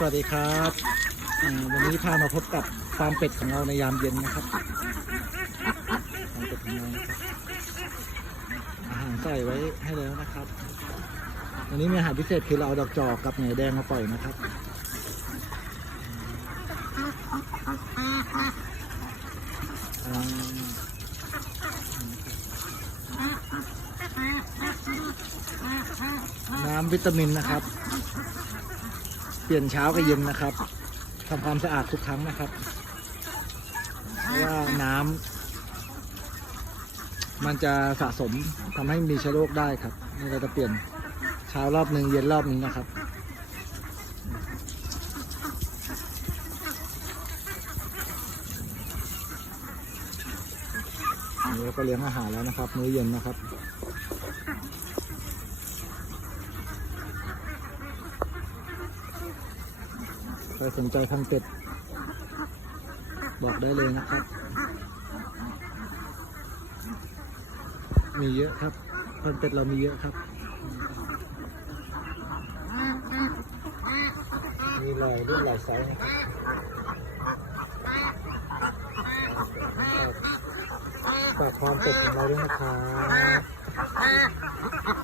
สวัสดีครับวันนี้พามาพบกับฟาร์มเป็ดของเราในยามเย็นนะครับฟาร์มเป็ดของเรานะครับอาหารใส่ไว้ให้แล้วนะครับ วันนี้มีอาหารพิเศษคือเราเอาดอกจอกกับไหนแดงมาปล่อยนะครับน้ำวิตามินนะครับ เปลี่ยนเช้ากับเย็นนะครับทำความสะอาดทุกครั้งนะครับเพราะว่าน้ำมันจะสะสมทำให้มีเชื้อโรคได้ครับนี่เราจะเปลี่ยนเช้ารอบหนึ่งเย็นรอบหนึงนะครับนี่เราก็เลี้ยงอาหารแล้วนะครับ มื้อเย็นนะครับ ครสนใจพันเป็ด บอกได้เลยนะครับ มีเยอะครับพันเป็ดเรามีเยอะครับ มีหลายรุ่นหลายไซส์ฝากความเป็ดของเราด้วยนะครับ